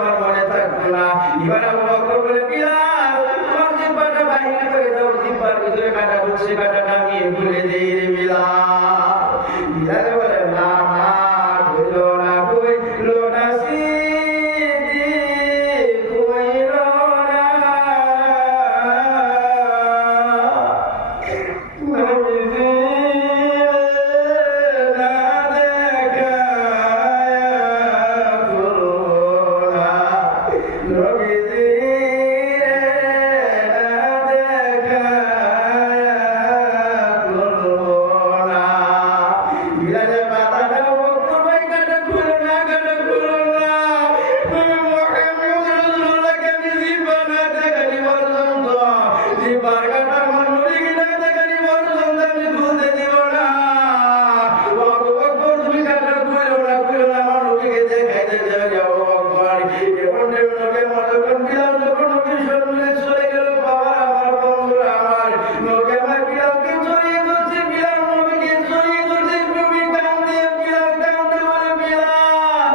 আমার মনে থাকতো না। এবার আবু বকর বলে, বিলাল তোমার জিহ্বাটা বাইরে করে দাও, জিহ্বার ভিতরে কাঁটা ঢুকছে, কাঁটা নামিয়ে খুলে দেই রে বিলাল। বিলাল বলে, না না কইলো না, কইলো না সিদ্দিক, কইলো না। নবীজি না দেখায়া করুণা, নবীজি না দেখায়া করুণা। বিলালের মাথাটা বকর ভাই কাটা খুলো না, কাটা খুলো না। নবী মুহাম্মদ রাসূলুল্লাহকে আমি জিহ্বা না দেখানি পর্যন্ত, জিহ্বার কাটা আমার নবীকে না দেখানি পর্যন্ত আমি খুলতে দিব না। আবু বকর তুমি কাটা খুলো না, খুলো না, আমার নবীকে দেখাইতে যাও বকর। এমন নবীর মতন বিলাল যখন নবীর সামনে চলে গেল, বাবা আমার বন্ধুরা আমার, নবী আমার বিলালকে জড়িয়ে ধরছে, বিলাল নবীকে জড়িয়ে ধরছে, নবী কান্দে, বিলাল কান্দে বলে, বিলাল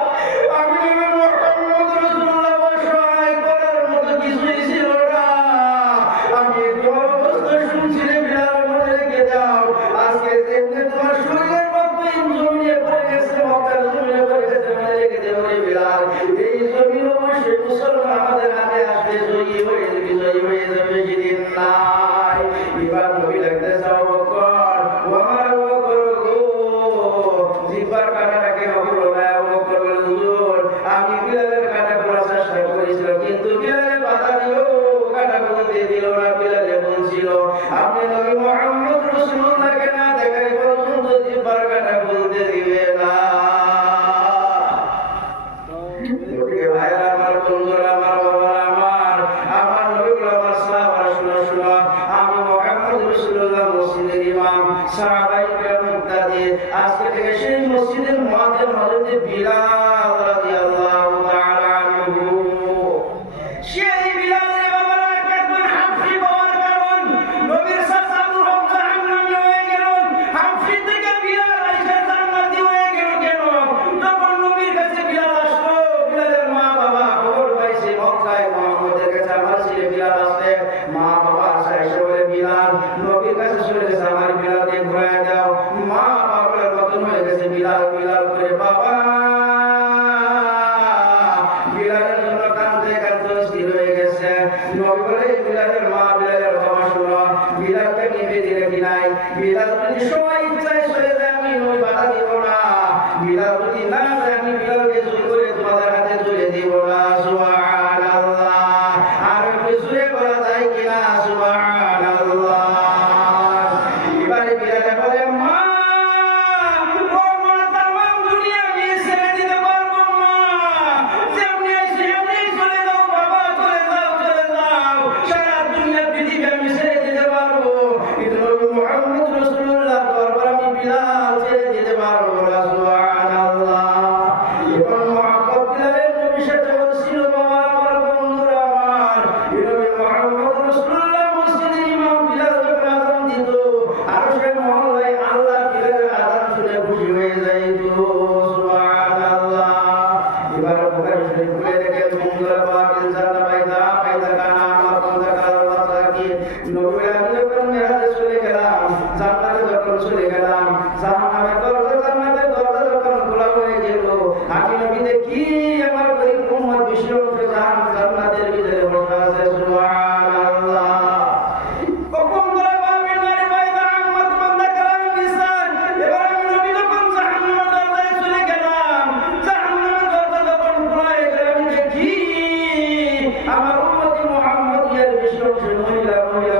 আমি নবী মুহাম্মদ রাসূলুল্লাহ অসহায়, করার মতো কিছুই ছিল না। আমি তোমার অবস্থা শুনছি রে বিলাল, মনে রেখে যাও। আজকে যেমনি তোমার শরীরের রক্ত জমিয়ে পড়ে গেছে, মক্কার জমিয়ে পড়ে গেছে, মনে রেখে দেও রে বিলাল। এই জমিন অবশ্যই মুসলমান আমাদের হাতে আসবে, জয়ী হয়ে যাবে, জয়ী হয়ে যাবে, সেদিন নাই। এবার নবী লাগতে চাও বকর, ও আমার বকর গো, জিহ্বার কাঁটাটাকে হলো না। বকর বলে, হুজুর আমি বিলালের কাঁটা খোলার চেষ্টা করেছিলাম, কিন্তু বিলালের বাধা দিল, কাঁটা খুলতে দিল না। বিলালে বলছিল, আপনি নবী মুহাম্মদ রাসূলুল্লাহকে না দেখাই পর্যন্ত জিহ্বার কাঁটা খুলতে দিবে না। নবীকে ভাইরা আমার, বন্ধুরা আমার, বাবারা আমার, আমার নবীগুলো আমার সাহাবারা, শুনো শুনো, আমি মুহাম্মদ রাসূলুল্লাহ মসজিদের ইমাম, সাহাবায়ে কেরাম মুক্তাদি। আজকে থেকে সেই মসজিদের মুয়াজ্জিন হযরত বিলাল রাদিয়াল্লাহু তাআলা আনহু, সেই বিলালের বাবারা একজন হাফসি পাওয়ার কারণ নবীর চাচা আবু হক জাহান্নামী হয়ে গেল। হাফসি থেকে বিলাল আইসা জান্নাতি হয়ে গেল কেন? যখন নবীর কাছে বিলাল আসলো, বিলালের মা বাবা খবর পাইছে মক্কায় মুহাম্মদের কাছে আমার ছেলে বিলাল আছে। মা বাবা আইসা বলে, বিলাল নবীর কাছে চলে গেছে, আমার বিলালকে ঘুরায় দাও। মা বাবার মতন হয়ে গেছে বিলাল, বিলাল করে বাবা। বিলালের জন্য কাঁদতে কাঁদতে অস্থির হয়ে গেছে। নবী বলে, বিলালের মা, বিলালের বাবা শোনো, বিলালকে আমি বেঁধে রেখি নাই। বিলাল যদি সময় ইচ্ছায় চলে যায়, আমি নবী বাধা দিব না। বিলাল যদি না যায়, আমি বিলালকে জোর করে তোমাদের হাতে তুলে দিব না। সুবহানাল্লাহ। আর একটু জোরে বলা যায় কিনা? সুবহানাল্লাহ। এবারে বিলালে বলে, মা ও মা, তামাম দুনিয়া আমি ছেড়ে দিতে পারবো না। যেমনি আইছে এমনি চলে যাও বাবা, চলে যাও, চলে যাও। সারা দুনিয়া পৃথিবী আমি ছেড়ে দিতে পারবো, কিন্তু নবী মুহাম্মদ রাসূলুল্লাহ দরবার আমি বিলাল ছেড়ে দিতে পারবো না। সুবহানাল্লাহ। এবং মুহাম্মদ বিলালের নবীর সাথে বলছিল, বাবা আমার, বন্ধুরা আমার, নবী মুহাম্মদ রাসূলুল্লাহ মসজিদের ইমাম বিলাল যখন আযান দিত, আরশের মহল্লায় আল্লাহ বিলালের আযান শুনে খুশি হয়ে যাইত। সুবহানাল্লাহ। এবার বুখারী শরীফ খুলে দেখেন, বন্ধুরা পাক ইনসান পায়দা পায়দা কানা আমার বান্দা আল্লাহ তাআলাকে নবী আমি যখন মেরাজে চলে গেলাম, জান্নাতে যখন চলে গেলাম, জাহান্নামের দরজা, জান্নাতের দরজা যখন খোলা হয়ে গেল, আমি নবী দেখি আমার গরীব উম্মত বেশি অংশ জান্নাতের ভিতরে বসা আছে। সুবহানাল্লাহ। কখন ধরে পাবেন আরে ভাই, জান্নাত বান্দা কালাম নিসান। এবার আমি নবী যখন জাহান্নামের দরজায় চলে গেলাম, জাহান্নামের দরজা যখন খোলা হয়ে গেল, আমি দেখি আমার উম্মতি মুহাম্মদিয়ার বেশি অংশ মহিলা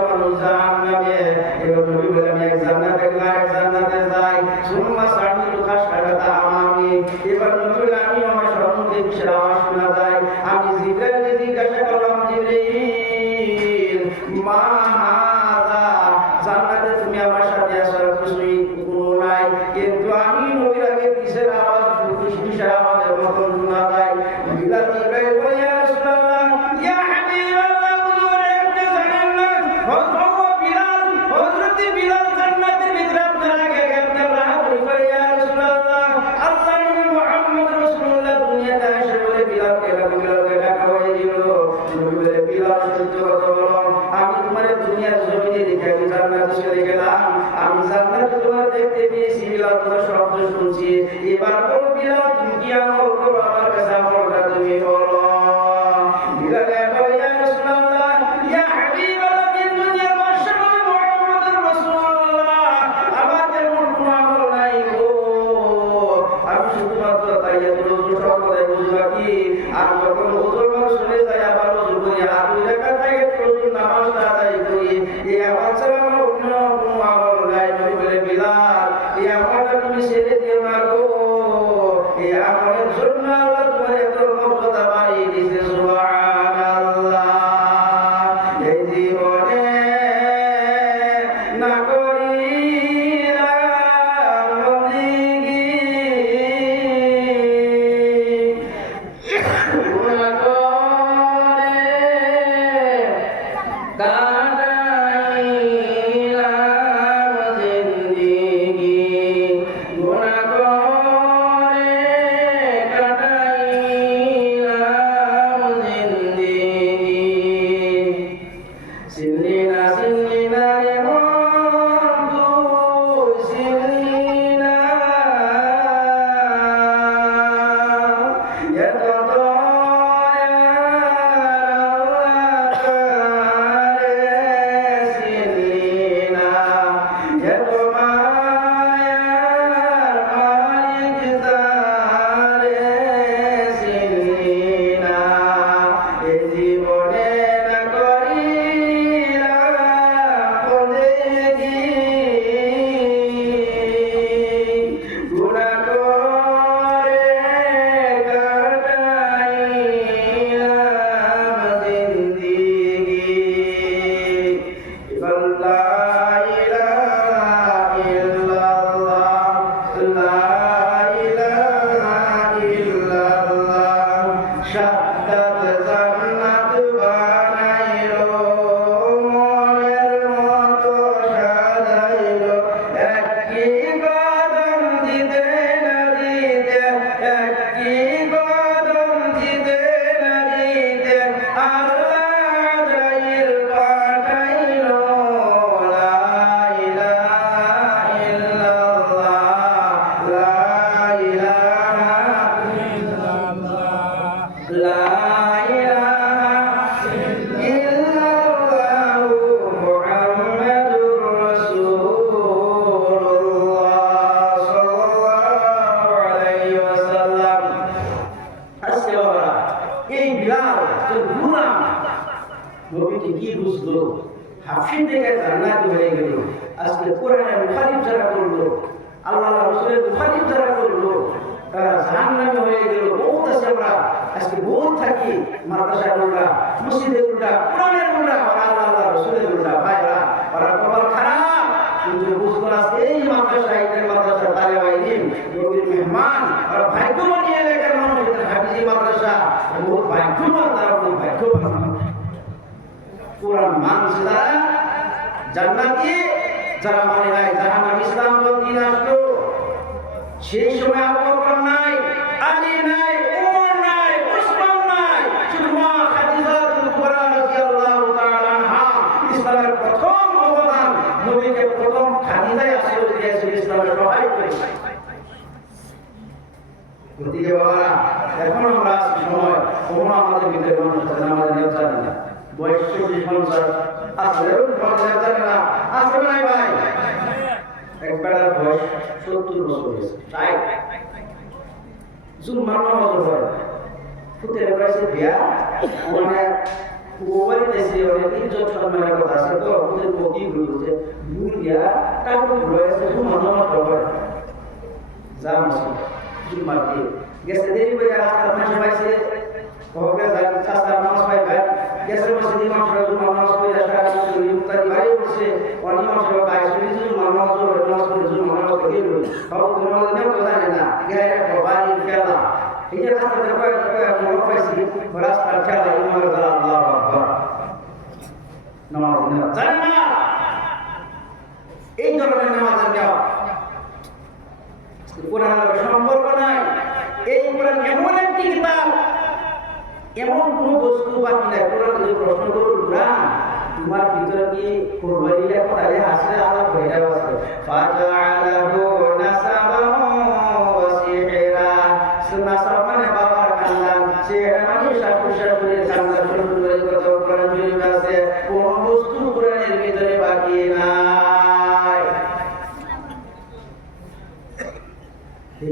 মানুষ জাহান্নামে। এবার নবী বলে, আমি এক জান্নাতে গেলাম, এক জান্নাতে যাই। সুম্মা সামিতু খাশকাতা আমামি। এবার নবী বলে, আমি আমার সম্মুখে কিসের আওয়াজ শোনা যায়? আমি জিবরাইলকে জিজ্ঞাসা করলাম, জিবরাইল মা হাযা, জান্নাতে তুমি আমার সাথে আছো, কিছুই কোনো নাই, কিন্তু আমি নবীর আগে কিসের আওয়াজ, কিসের আওয়াজের মতন শোনা যায়? বিলাল জিবরাইল বলে, ইয়া রাসূলুল্লাহ, ইয়া হাবিবাল্লাহ, হুজুর আপনি জানেন না হযরত বিলাল জান্নাতের ভিতরে আপনার আগে আপনার রাহাবরি করে। ইয়া রাসূলুল্লাহ, আল্লাহ নবী মুহাম্মদ রাসূলুল্লাহ দুনিয়াতে এসে বলে, বিলালকে জান্নাত বানাইলো মনের মতো সাজাইলো একই কদম দিতে না দিতে একই কদম দিতে না দিতে আল্লাহ আজরাইল পাঠাইলো লা ইলাহা ইল্লাল্লাহ লা ইলাহা লা ইলাহা ইল্লাল্লাহু মুহাম্মাদুর রাসূলুল্লাহ সাল্লাল্লাহু আলাইহি ওয়াসাল্লাম। আজকে ওরা এই বিলাল যে গুনাহ নবীকে কি বুঝলো হাফিজ থেকে জান্নাতি হয়ে গেল। আজকে কোরআনের মুখালিফ যারা করলো আল্লাহ রাসূলের মুখালিফ যারা করলো তারা জাহান্নামী হয়ে গেল। বহুত আছে আমরা আজকে বহুত থাকি মাদ্রাসার উল্টা মসজিদের উল্টা কোরআনের উল্টা আল্লাহ রাসূলের উল্টা ভাইরা ওরা কপাল খারাপ কিন্তু বুঝলো আজকে এই মাদ্রাসা এই মাদ্রাসা তালেবা ইলম নবীর মেহমান ওরা ভাগ্যবান এলাকার মানুষ এটা হাফিজি মাদ্রাসা বহুত ভাগ্যবান তারা বহুত ভাগ্যবান কোরআন মানছে তারা জান্নাতি যারা মানে নাই জাহান্নাম ইসলাম দিন আসলো সেই সময় আবু বকর নাই আলী নাই ওমর নাই উসমান নাই শুধু মা খাদিজাতুল কুবরা রাদিয়াল্লাহু তাআলা আনহা ইসলামের প্রথম অবদান নবীকে প্রথম খাদিজাই আশ্রয় দিয়েছিল ইসলামের সহায় করেছে। গতিকে বাবা এখন আমরা আছি সময় কোনো আমাদের ভিতরে মানুষ আছে আমাদের নিয়ম জানি না বয়স 40-50 আসলে জানে না আসলে নাই ভাই একবার বয়স 70 বছর হয়েছে তাই জুম্মার নামাজ পড়ে ফুটে বয়সে বিয়া মানে মোবাইল দেশে অনেক ইজ্জত সম্মানের কথা আছে তো ওদের কি বলছে ভুল দিয়া টাকা বয়সে জুম্মার নামাজ পড়ে যা মুসলিম জুম্মার দিয়ে গেছে দেরি করে রাস্তা মাঝে পাইছে কবে যায় চাচা নামাজ পাইবে গেছে মসজিদে ইমাম সাহেব জুম্মার নামাজ পড়ে আসা ইফতারি বাড়ি বসে অনিমাম সাহেব আইসে জুম্মার নামাজ পড়ে জুম্মার নামাজ পড়ে গেল বাবু তোমার নেও তো জানে না গায়ে বাড়ি খেলা এই যে রাস্তাতে কয়েক লোক পাইছি রাস্তার খেলা ইমামের দ্বারা আল্লাহু আকবার নামাজ নেওয়া জানে না এই ধরনের নামাজ নেওয়া কোরআনের সম্পর্ক নাই। এই কোরআন এমন একটি কিতাব এমন কোন বস্তু বাকি নাই। কোরআন যদি প্রশ্ন করুন কোরআন তোমার ভিতরে কি কোরবানি লেখা তাহলে আসলে আলাদা হয়ে যাবে ফাজআলাহু নাসাবান ওয়া সিহরা নাসাব মানে বাবার খানদান সিহরা মানে শাশুড়ির খানদান শ্বশুরের কথা কোরআন শরীফে আছে কোন বস্তু কোরআনের ভিতরে বাকি নাই।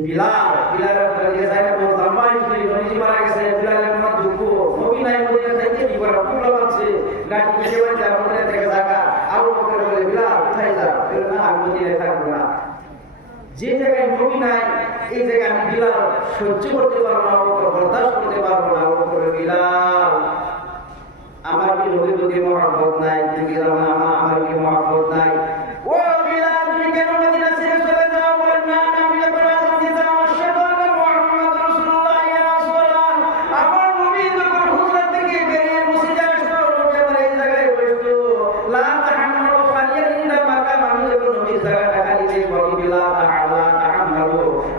বিলালের কাছে যায় না বলতাম ভাই নবীজি মারা গেছে বিলালের মত দুঃখ নবী নাই মদিনা থেকে কি করে পুরো আছে গাড়ি কিনে বাড়ি যা মদিনা থেকে জায়গা আবু বকর বলে বিলাল কোথায় যা বলে না আমি মদিনায় থাকবো না যে জায়গায় নবী নাই এই জায়গায় আমি বিলাল সহ্য করতে পারবো না আবু বকর বরদাস্ত করতে পারবো না আবু বকর বিলাল আমার কি নবীর প্রতি মহব্বত নাই তুমি আমার কি মহব্বত নাই ও বিলাল তুমি কেন মদিনা ছেড়ে চলে যাও বলে না আমি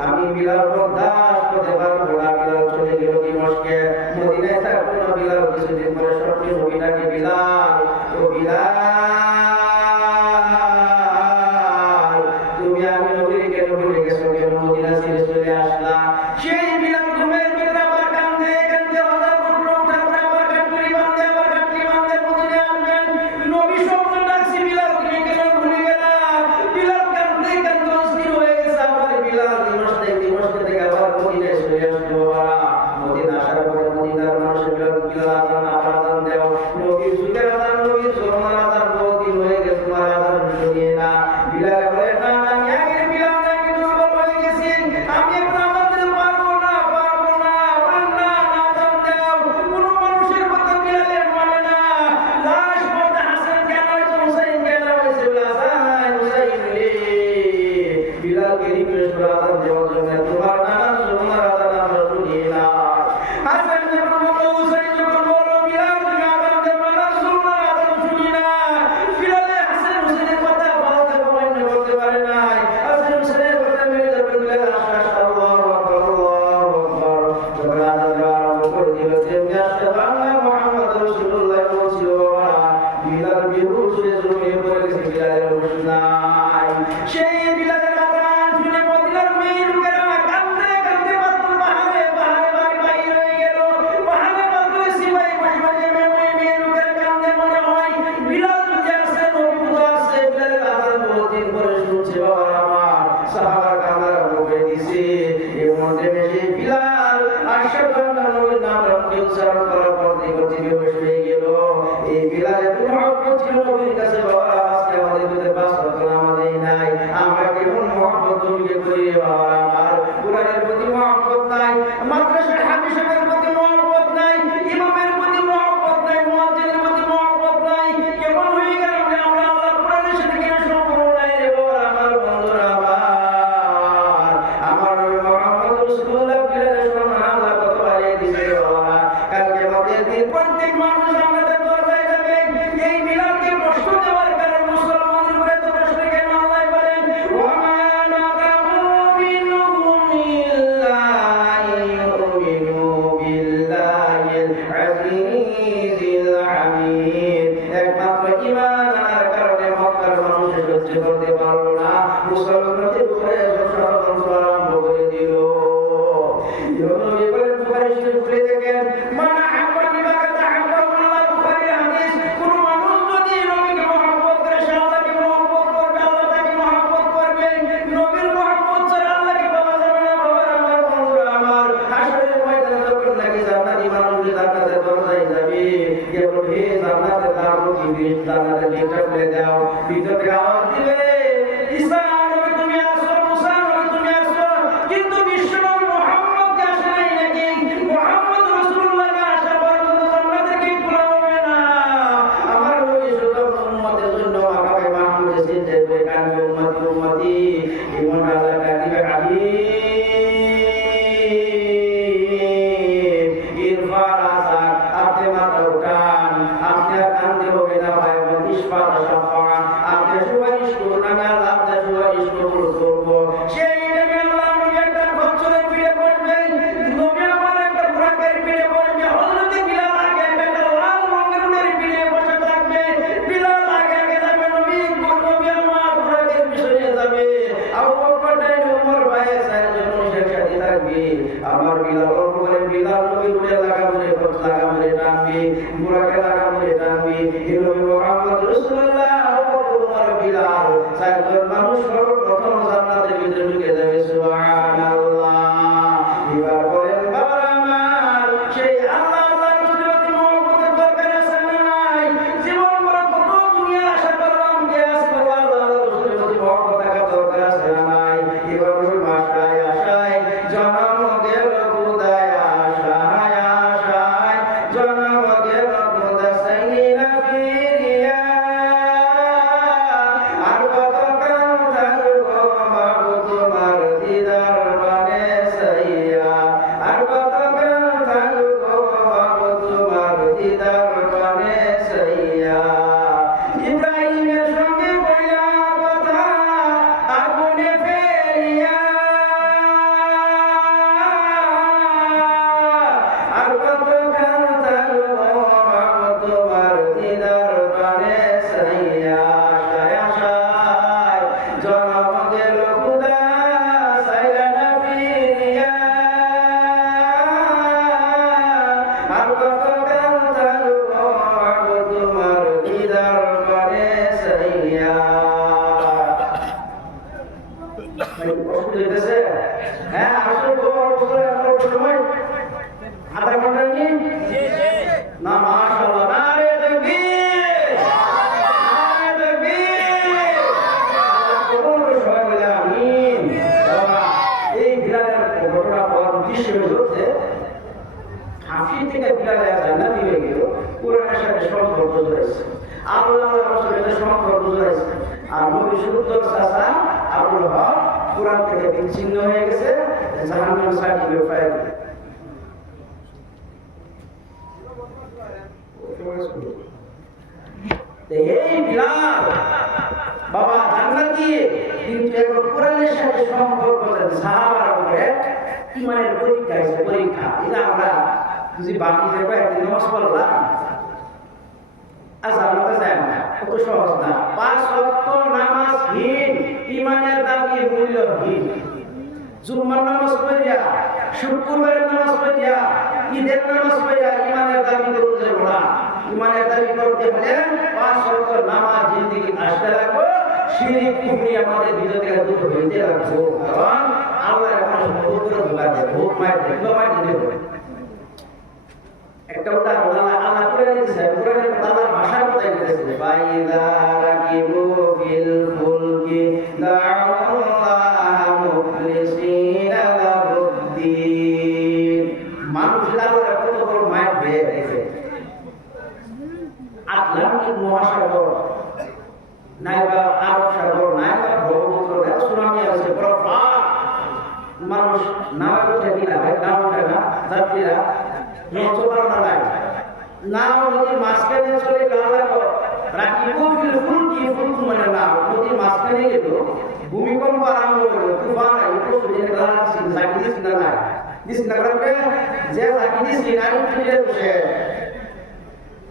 আমি বিলাল বরদাস্ত করতে পারবো না বিলাল চলে গেল দিমাশকে মদিনায় থাকবো না বিলাল কিছুদিন পরে সত্যি নবীটাকে বিলাল ও বিলাল তুমি আমি নবীর কেন ভুলে গেছো কেন মদিনা ছেড়ে চলে আসলা সেই বিলাল ঘুমের ভিতরে আবার কান্দে কান্দে হাজার ঘটলো তারপরে আবার কাটুরি বাঁধে আবার কাটলি বাঁধে মদিনায় আনবেন নবী শব্দ ডাকছি বিলাল তুমি কেন ভুলে গেলা বিলাল কান্দে কান্দে অস্থির হয়ে গেছে আবার বিলাল দিমাশকে থেকে আবার মদিনায় চলে আসলো মদিনা আসার পরে মদিনার মানুষের বিলাল আজান দেও নবীর যুগের আজান নবীর জমানার আজান বহুত দিন হয়ে গেছে তোমার আজান শুনিয়ে না বিলাল বলে না না আমি বিলাল আমি দুর্বল হয়ে গেছি আমি এখন আজান দিতে পারবো না বলেন না আজান দেও কোনো মানুষের কথা বিলালের মানে না লাশ বলতে হাসান কেন হয়েছে হুসাইন কেন হয়েছে বলে হাসান হুসাইন রে বিলালকে রিকোয়েস্ট করে আজান দেওয়ার জন্য তোমার নানা জমানার আজান আমরা শুনিয়ে না হাসান যখন বলল উচ্চারণ করার পর করতে বেহুশ হয়ে গেল। এই বিলালের মহব্বত ছিল নবীর কাছে। বাবা আজকে আমাদের ভিতরে 5 ওয়াক্ত নামাজই নাই। আমরা কেমন মহব্বত নবীকে করি বাবা আমার। কুরআনের প্রতি মহব্বত নাই, মাদ্রাসার হাফেজের প্রতি মহব্বত নাই, ইমামের প্রতি মহব্বত নাই, মুয়াজ্জিনের প্রতি মহব্বত নাই। কেমন হয়ে গেল যে আমরা আল্লাহর কোরআনের সাথে কেন সম্পর্ক নাই রে বাবা আমার, বন্ধুরা আমার। আমার নবী মুহাম্মদ রাসূলুল্লাহ বিলালের সম্মান আল্লাহ কত বাড়িয়ে দিয়েছে বাবা। কালকে আমাদের দিন প্রত্যেক মানুষ আমাদের দরজায় যাবে। এই বিলালকে প্রশ্ন দেওয়ার কারণ মুসলমানদের উপরে তো প্রশ্ন কেন আল্লাহ বলেন ওয়া মা নাকামু মিনহুম ইল্লা ইউমিনু বিল্লাহিল আজিজিল হামিদ। একমাত্র ঈমান আনার কারণে মক্কার মানুষ সহ্য করতে পারল না, মুসলমানদের উপরে ষড়যন্ত্র আরম্ভ করে দিল। নবী বলেন বুখারী শরীফ খুলে দেখেন, মান আহাব্বানি ফাকাদ আহাব্বাহুল্লাহ। বুখারীর হাদিস, কোন মানুষ যদি নবীকে মহব্বত করে সে আল্লাহকে মহব্বত করবে, আল্লাহ তাকে মহব্বত করবে। নবীর মহব্বত ছাড়া আল্লাহকে পাওয়া যাবে না বাবা আমার, বন্ধুরা আমার। হাসরের ময়দানে যখন নাকি জান্নাতি মানুষ জান্নাতের দরজায় যাবে, কেবল হে জান্নাতের দ্বার কি বেশ জান্নাতের গেটটা খুলে দাও, ভিতর থেকে আওয়াজ দিবে ঈসা নবী তুমি আসো, মুসা নবী তুমি আসো। কিন্তু বিশ্বনবী মুহাম্মদ আসে নাই নাকি? মুহাম্মদ রাসূলুল্লাহ আসা পর্যন্ত জান্নাতের গেট খোলা হবে না। আমার নবী শুধু উম্মতের জন্য আগামী মাহমুদে সিজদা করে কাঁদবে, উম্মতি উম্মতি ইমন আল্লাহ কাঁদিবে হাবিব ইরফা রাসাক, আপনি মাথা উঠান, আপনি আর কাঁদতে হবে না ভাই। ইশফা শাফা, আপনি সুপারিশ করুন, আমি আল্লাহ আপনার সুপারিশ কবুল করব। সেই টাইমে আল্লাহ নবী একটা খচ্চরের পিঠে বসবেন, নবী আমার একটা বুরাকের পিঠে বসবে। হযরত বিলাল আগে একটা লাল রঙের উটের পিঠে বসে থাকবে। বিলাল আগে আগে যাবে, নবী আমার বুরাকের পিছনে যাবে। আবু বকর ডাইনে, ওমর ভাইয়ের চারজন মানুষের সাথে থাকবে। আমার বিলাল অল্প করে বিলাল নবীর উটে লাগামরে টানবে, বুরাকে লাগামরে টানবে। এই নবী মুহাম্মদ রাসূলুল্লাহ আবু বকর ওমর বিলাল চারজন মানুষ সর্বপ্রথম জান্নাতের ভিতরে ঢুকে যাবে। সুবহানাল্লাহ। এবার বলেন বাবা আমার, সেই আল্লাহ আল্লাহর প্রতি মহব্বতের দরকার আছে না নাই? জীবন বড় কত দুনিয়ার আশা করলাম, যে আজকে আল্লাহর রাসূলের প্রতি মহব্বত থাকার দরকার আছে না নাই? এবার ওই আশায় আশায় জন্ম গেল খোদায়, আশায় আশায় জন্ম গেল খোদা সাইনা ফিরিয়া। আর কত কাল থাকবো বাবু তোমার দিদার বনে সাইয়া, আর কত কাল থাকবো বাবু তোমার দিদার বনে সাইয়া। ইব্রাহিমের সঙ্গে বইলা কথা আগুনে ফেলিয়া, আর কত কাল থাকবো বাবু তোমার দিদার বনে সাইয়া। আশায় আশায় জন্ম গেল খোদা সাইলা না ফিরিয়া, আর কত কাল থাকবো বাবু তোমার দিদার বনে সাইয়া। কষ্ট হইতেছে? হ্যাঁ, আসলে সময় আধা ঘন্টা নিয়ে না, মাশাআল্লাহ, নারে তাকবীর, নারে তাকবীর। কবুল করে সবাই বলে আমিন। বাবা, এই বিলালের ঘটনা বলার উদ্দেশ্য হচ্ছে হাফিজ থেকে বিলালে জান্নাতি হয়ে গেল, কোরআনের সাথে সম্পর্ক জড়াইছে, আল্লাহর রাসূলের সম্পর্ক জড়াইছে। আর নবী সুন্দর চাচা আবুল হক কোরআন থেকে বিচ্ছিন্ন হয়ে গেছে, জাহান্নাম সার্টিফিকেট পায় গেছে। এই বিলাল বাবা জান্নাতি, কিন্তু এখন কোরআনের সাথে সম্পর্ক সাহাবারা করে ইমানের পরীক্ষা আছে, পরীক্ষা। এটা আমরা যদি বাকি যে কয়েকদিন নামাজ পড়লাম আচ্ছা আমাদের যায় না, কত সহজ না। 5 ওয়াক্ত নামাজহীন, ইমানের দাবি মূল্যহীন। জুম্মার নামাজ পড়িয়া, শুক্রবারের নামাজ পড়িয়া, ঈদের নামাজ পড়িয়া ইমানের দাবি করতে যাবো না। ইমানের দাবি করতে হলে 5 ওয়াক্ত নামাজ জিন্দেগি আসতে লাগবে। শিরক কুফরি আমাদের ভিতর থেকে দূর হইতে লাগবে, কারণ আল্লাহ এখন ভোগ করে ধোকা দেয়, ভোগ মার দেয়, মার দিতে হবে। একটা উদাহরণ আল্লাহ করে দিয়েছে, কোরআনের আল্লাহর ভাষার কথাই বলেছে, ফাইযা রাকিবু ফিল ফুলকি দা'আল্লাহ মুখলিসিনা লাহুদ্দিন। মানুষ আল্লাহর কত বড় মায়া পেয়ে গেছে। আটলান্টিক মহাসাগর, নাইবা আরব সাগর, নাইবা ব্রহ্মপুত্র, সুনামি আছে, বরফ মানুষ নাও উঠে কিনা ভাই, নাও উঠে না, যাত্রীরা লঞ্চ বানানো নাই, নাও নদীর মাঝখানে চলে গেল, রাকিবু ফিল ফুলকি, ফুলক মানে নাও, নদীর মাঝখানে গেল, ভূমিকম্প আরম্ভ হলো, তুফান আইলো, প্রচুর জাকি দিস না নাই, দিস না করে যে জাকি দিস না উঠে বসে,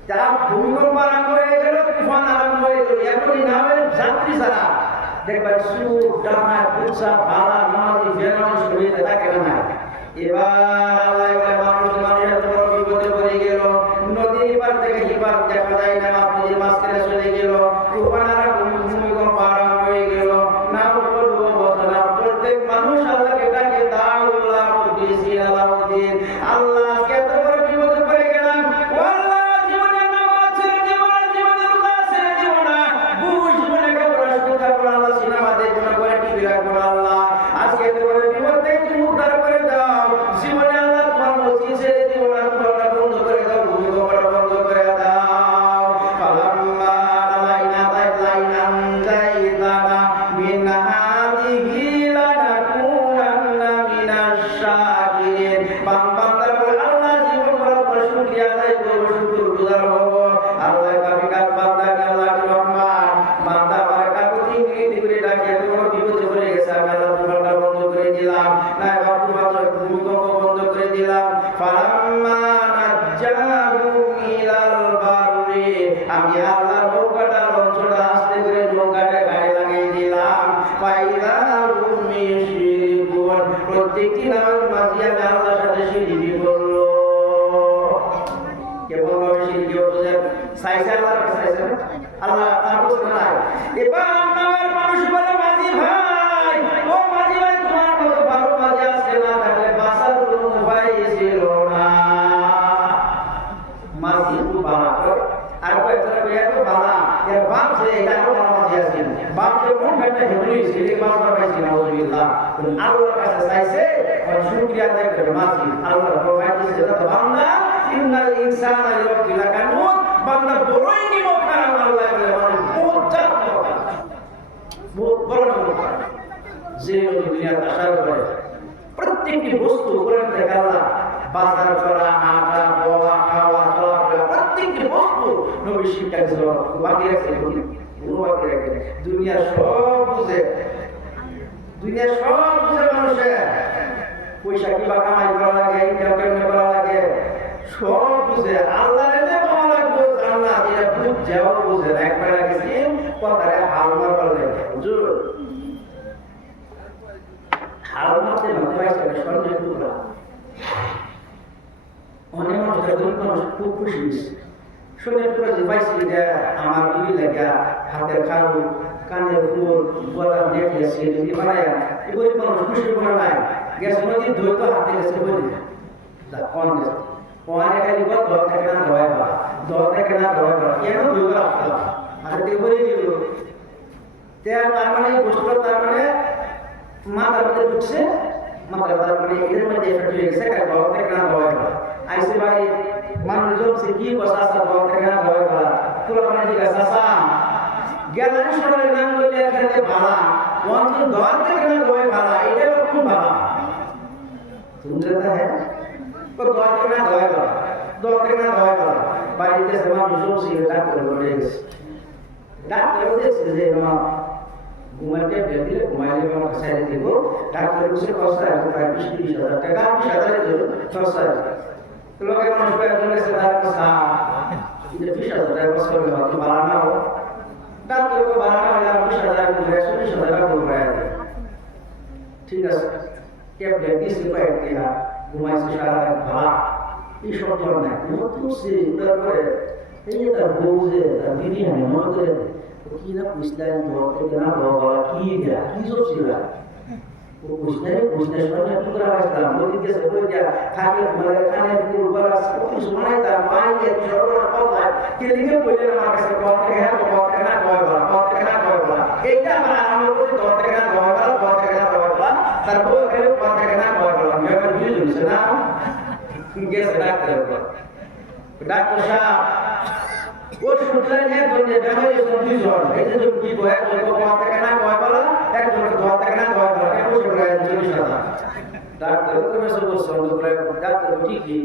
তারা ভূমিকম্প আরম্ভ হয়ে গেল, তুফান আরম্ভ হয়ে গেল, এখনই নামের যাত্রী ছাড়া দেখবেন সুর ডানা কুচা ভাড়া নামাজি ফেরানো শরীরে থাকে না। এবার আল্লাহ বলে মানুষের বড় বিপদে পড়ে গেল, নদীর পার থেকে হিপার দেখা যায় না, নদীর মাঝখানে চলে গেল, তুফান আর ভূমিকম্প আরম্ভ হয়ে গেল, না বলবো বছর প্রত্যেক মানুষ আল্লাহকে ডাকে দাউল্লাহ মুখলিসিন আলাউদ্দিন, আল্লাহ আজকে এত বড় বিপদে পড়ে গেলাম, আল্লাহ জীবনে নামাজ ছেড়ে দিব না, জীবনে রোজা ছেড়ে দিব না, বুঝ মনে কবর সুতা করে আল্লাহ সিনেমা দেখবো না, করে টিভি রাখবো না, আল্লাহ আজকে এত বড় বিপদ থেকে তুমি উদ্ধার করে দাও, জীবনে আল্লাহ তোমার মসজিদ ছেড়ে দিব না, তোমার বন্ধ করে দাও, ভূমিকম্পটা বন্ধ করে দাও। ফালাম্মা লাইনা লাইনান যাইতানা মিন হাদিহি লানাকুনান্না মিনাশ শাকিরিন। বান্দার বলে আল্লাহ জীবন ভর করে শুকরিয়া আদায় করব, শুকরগুজার হব। আল্লাহ কাবিকাত বান্দাকে আল্লাহর রহমান, বান্দা আমার কাকুতি মিনিট করে ডাকে, তোমার বিপদে পড়ে গেছে, আমি আল্লাহ তোমারটা বন্ধ করে দিলাম, না বাবা তোমার ভূমিকম্প বন্ধ করে দিলাম। ফালাম্মা নাজ্জাহুম ইলাল বাররি, আমি আল্লাহ নৌকাটা লঞ্চটা আস্তে করে নৌকাটা গায়ে লাগিয়ে দিলাম। ফাইযা হুম ইউশরিকুন, প্রত্যেকটি নামাজ মাঝি আমি আল্লাহর সাথে শিরকি করলো। কেবল ভাবে শিরকি হচ্ছে সাইছে আল্লাহর কাছে সাইছে আল্লাহ তার বুঝতে নাই। এবার আমার মানুষ বলে মাঝি ভাই, ও মাঝি ভাই তোমার মতো ভালো মাঝি আজকে না থাকলে বাঁচার কোনো উপায় ছিল না। মাঝি খুব ভালো আর কয়েকটা এত ভালো এর বাপ যে এটা আরো ভালো মাঝি আছে, বাপ যে মন ঘাটটা হেবুই ছিল মাছ পাইছি না আলহামদুলিল্লাহ, আল্লাহর কাছে চাইছে আর শুকরিয়া আদায় করে মাঝি আল্লাহ প্রোভাইড দিয়েছে। তো বান্দা ইন্নাল ইনসানা লিরাব্বিহি লাকানুত, বান্দা বড়ই নিমখকার, আল্লাহ বলে মানে বহুত বড় নিমখকার, যে দুনিয়ার আশার করে প্রত্যেকটি বস্তু কোরআন থেকে আল্লাহ বাজার করা, আটা বাবা খাওয়া চলাফেরা প্রত্যেকটি বস্তু নবী শিক্ষা দিয়েছিল, বাকি রাখছে কোনো বাকি রাখে দুনিয়া সব বুঝে, দুনিয়া সব বুঝে মানুষের পয়সা কিবা কামাই করা লাগে, ইনকাম কেমনে করা লাগে সব বুঝে, আল্লাহ এনে পাওয়া লাগবে জান্নাত, এটা খুব যাও বুঝে না, একবার গেছি কথারে হাল মারবার লাগে, হুজুর হাল মারতে মারতে পাইছে না, স্বর্ণের টুকরা অনেক মানুষ গরিব মানুষ খুব খুশি হয়েছে, স্বর্ণের টুকরা যে পাইছি যে আমার বিবি লাগা হাতের খারু, কানের ফুল, গলার নেকলেস যদি বানায় গরিব মানুষ খুশি বলে নাই, গেছে নদীর ধৈর্য হাতে গেছে বলে অন গেছে অনেক খালি দল থেকে না ধোয়া বা দল থেকে না ধোয়া বা কেন ধৈর্য আসলাম আর বলে দিল তার মানে বস্তুটা তার মানে মাথার মধ্যে ঢুকছে, মাথার তার মানে এদের মধ্যে এফেক্ট হয়ে গেছে, দল থেকে না ধোয়া বা আইসে বাড়ি মানুষজন সে কি কথা আসা দল থেকে না ধোয়া বা পুরো মানে জিজ্ঞাসা আসা গেলেন সবাই নাম বলে এখানে ভাড়া অন্তত দল থেকে না ধোয়া ভাড়া, এটা খুব ভাড়া শুনতে হ্যাঁ তো দল থেকে না ধোয়া ভাড়া, দল থেকে না ধোয়া ভাড়া বাড়িতে সে মানুষজন সে ডাক্তার বলে গেছে, ডাক্তার বলেছে যে আমার ঘুমাইতে দিলে ঘুমাইলে আমার কাছে দিব, ডাক্তার বসে খরচা আছে প্রায় 20-30 হাজার টাকা, 20,000 দিল খরচা আছে, তো লোকের মানুষ একজন গেছে তার কাছে 20,000 টাকা বছর হয়তো ভাড়া না হোক, ডাক্তারকে ভাড়া না হলে 20,000 ঘুরে 40,000 টাকা ঘুরে আসবে, ঠিক আছে ক্যাবলে দিয়েছি কয়েক দিনা ঘুমাইছে সারা রাত ভাড়া, এইসব ধরনের করছে উদার করে এই যে তার বউ যে তার বিবি হানি মনে করে কি না পুষলেন ধর থেকে না ধরা কি দেয়া কি সব ছিল বুঝতে বুঝতে শুনে টুকরা আসলাম ওদিকে সে বই যা থাকে মানে খানে পুরো সব শোনাই তার মাইকে সরবরাহ করলাম কি লিখে বললেন আমার কাছে কথা হ্যাঁ কথা না কয়বার এইটা আমার বলতে কথা না কয়বার তারপর এর কথা না কয়বার আমি আবার বুঝে নিছি না গেছে ডাক্তার সাহেব ও সুতরাং যে বেমারি সবজি জ্বর এই যে কি কয় কথা না কয়বার একজন কথা না কয়বার ডাক্তার তো মেসে বলছেন ডাক্তার ঠিকই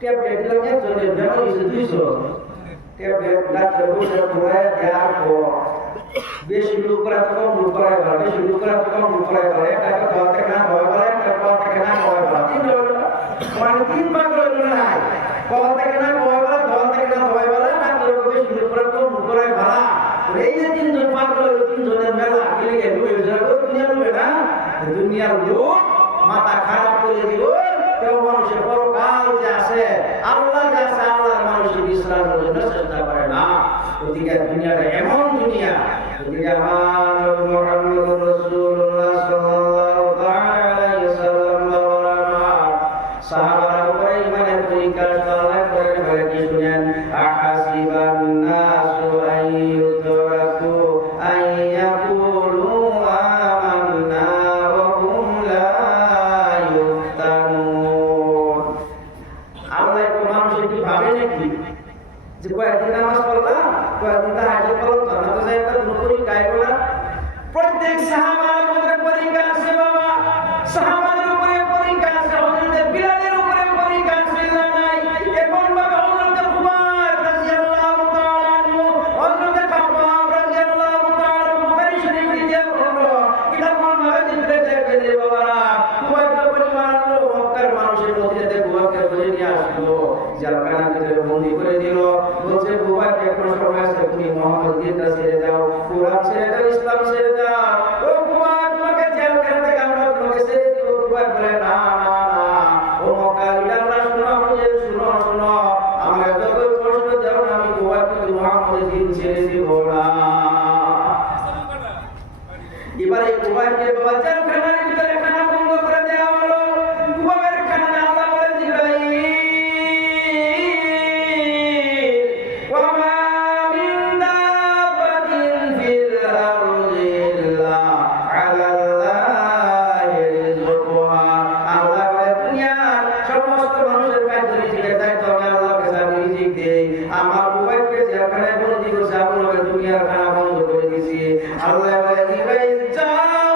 ট্যাবলেট দিলাম একজনের বেমারি হয়েছে 200 ট্যাবলেট ডাক্তার বসে পড়ে দেওয়ার পর বেশি লোক করা তো কম লোক করা ভালো বেশি লোক করা তো কম লোক করা ভালো একটা কথা না হয় ভালো একটা কথা না হয় ভালো মানে 3 ভাগ হলো না কথা না হয় ভালো কথা না হয় ভালো ডাক্তার বেশি লোক করা কম লোক করা ভালো এই যে 3 জন ভাগ হলো 3 জনের মেলা গেলে গেল হয়ে যাবে দুনিয়ার লোক মাথা খারাপ করে দিব কেউ মানুষের পরকাল যে আছে আল্লাহ যে আছে আল্লাহর মানুষের বিশ্রামের জন্য চেষ্টা করে না ওদিকে দুনিয়াটা এমন দুনিয়া ওদিকে আমার মুহাম্মদুর রাসূলুল্লাহ সাল্লাল্লাহু আলাইহি ওয়াসাল্লাম সাহাবারা উপরে ইমানের পরীক্ষা সালাত করে বলে কি শুনেন আহাসিবান নাসু আইয়ুতরাকু আইয়াকুলু আমান্না ওয়া হুম লা ইফতানুন আল্লাহ তো মানুষের কি ভাবে নাকি যে কয়েকদিন নামাজ পড়লাম কয়েকদিন তাহাজ্জুদ পড়লাম জান্নাতে যাই না কোনো পরীক্ষায় বলা প্রত্যেক সাহাবার উপরে পরীক্ষা আছে বাবা সাহাবাদের উপরে পরীক্ষা আছে হযরত বিলালের উপরে পরীক্ষা ছিল নাই এখন বাবা হযরত উমর রাদিয়াল্লাহু তাআলা আনহু হযরত খাব্বাব রাদিয়াল্লাহু তাআলা বুখারী শরীফে যে পড়লো এটা কোন ভাবে জিততে দেখবে যে বাবারা কুয়াইতের পরিবার মক্কার মানুষের মধ্যে বুয়াকে বলে নিয়ে আসলো জেলখানার ভিতরে বন্দী করে দিল বলছে বুয়াকে কোন সময় আছে তুমি মুহাম্মদ দিনটা ছেড়ে দাও কুরআন ছেড়ে দাও ইসলাম ছেড়ে দাও ও বুয়া তোমাকে জেলখানা থেকে আমরা তোমাকে ছেড়ে দিব বুয়া বলে না না না ও মক্কার আমরা শুনো আমরা যত কষ্ট দাও আমি বুয়া কিন্তু মুহাম্মদ দিন ছেড়ে দিব না এবারে বুয়াকে বাবা জেলখানার ভিতরে খানা বন্ধ করে দেওয়া হলো বুয়ার খানা আল্লাহ বলে জিবরাইল وما من دابة في الأرض إلا على الله رزقها আল্লাহ বলে দুনিয়ার সমস্ত মানুষের কাছে রিজিকের দায়িত্ব আমি আল্লাহকে সাথে রিজিক দেই আমার বুবাইকে যেখানে বন্দি করছে আপনাকে দুনিয়ার খানা বন্ধ করে দিয়েছি আল্লাহ বলে জিবরাইল যাও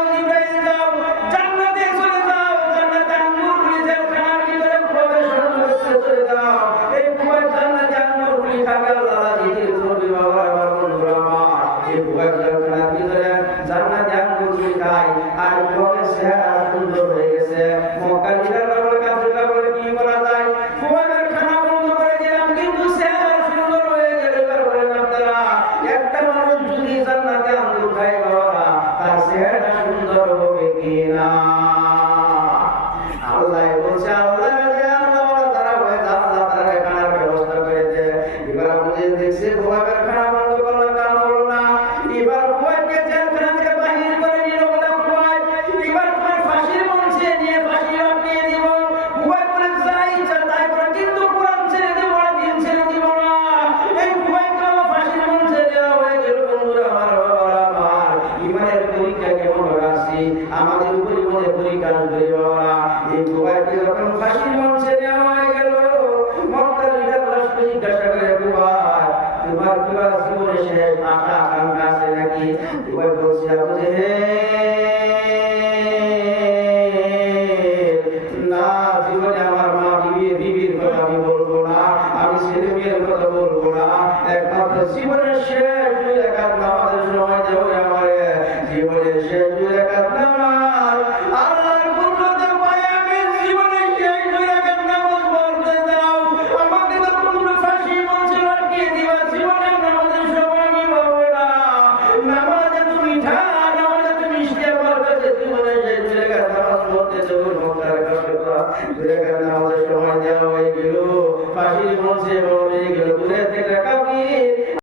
জান্নাতে চলে যাও জান্নাতে আঙ্গুরগুলি যেখানে ভিতরে প্রবেশ করতে চলে যাও এই বুবাই জান্নাতে আঙ্গুরগুলি খাবে আল্লাহ জিকির করবে বাবা আমার বন্ধুরা আমার এই বুবাই জান্নাতের ভিতরে জান্নাতে আঙ্গুরগুলি খায় আর প্রবেশ সুন্দর হয়ে গেছে মক্কার লিডাররা বলে কাফেররা বলে কি করা যায় বুবাইয়ের খানা বন্ধ করে দিলাম কিন্তু চেহারা সুন্দর হয়ে গেল এবার বলেন আপনারা একটা মানুষ যদি জান্নাতে আঙ্গুর খায় বাবা তার চেহারা সুন্দর হবে কিনা আল্লাহ বলছে আল্লাহ যারা হয়ে আল্লাহ তারা খানার ব্যবস্থা করে দেয় এবার আপনি দেখছে বুবাইয়ের খানা বন্ধ করলো কারণ হলো না এবার বুবাইকে জেলখানা থেকে বাহির করে নিয়ে বলে বুবাই এবার তোমার ফাঁসির মঞ্চে নিয়ে ফাঁসি লাগিয়ে দিব বুবাই বলে যাই ইচ্ছা তাই করে কিন্তু কোরআন ছেড়ে দিব না দিন ছেড়ে দিব না এই বুবাইকে ফাঁসির মঞ্চে দেওয়া হয়ে গেল বন্ধুরা আমার বাবারা আমার ইমানের পরীক্ষা কেমন আসি আমাদের উপর ইমানের পরীক্ষা করে বাবারা এই বুবাইকে যখন ফাঁসির মঞ্চে দেওয়া হয়ে গেল মক্কার লিডাররা জিজ্ঞাসা করে বুবাই তোমার কি জীবনে শেষ আশা আকাঙ্ক্ষা আছে নাকি বুবাই বলছে আবু না জীবনে আমার মা বিবির কথা আমি বলবো না আমি ছেলে মেয়ের কথা বলবো না একমাত্র জীবনের শেষ দুই রাকাত নামাজের সময় দেবো